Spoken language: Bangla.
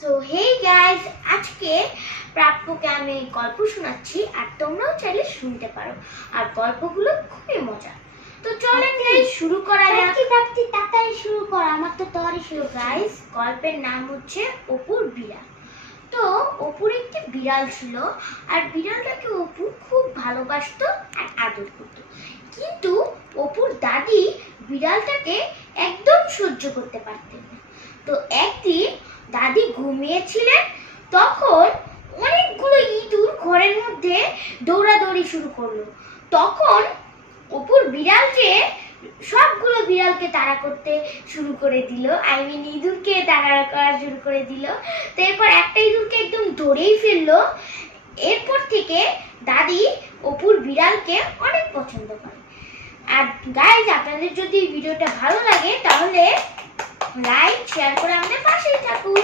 সো হে গাইস আজকে প্রাপ্যকে আমি গল্প শোনাচ্ছি আর তোমরাও চাইলে শুনতে পারো। আর গল্পগুলো খুবই মজা তো চলেন গাইস শুরু করা যাক। তাড়াতাড়ি শুরু কর আমার তো তরি শুরু গাইস গল্পের নাম হচ্ছে অপুর বিড়াল। তো অপুর একটি বিড়াল ছিল আর বিড়ালটাকে অপু খুব ভালোবাসতো আর আদর করতো। কিন্তু অপুর দাদি বিড়ালটাকে একদম সহ্য করতে পারতেন না। তো একদিন দাদি ঘুমিয়েছিলেন, তখন অনেকগুলো ইঁদুর ঘরের মধ্যে দৌড়াদৌড়ি শুরু করল। তখন অপুর বিড়ালকে, সবগুলো বিড়ালকে তাড়া করতে শুরু করে দিল। আই মিন ইঁদুরকে তাড়া করা শুরু করে দিল। তো এরপর একটা ইঁদুরকে একদম ধরেই ফেলল। এরপর থেকে দাদি অপুর বিড়ালকে অনেক পছন্দ করে। আর গাইজ আপনাদের যদি ভিডিওটা ভালো লাগে, তাহলে লাইক শেয়ার করে আমাদের পাশেই থাকুন।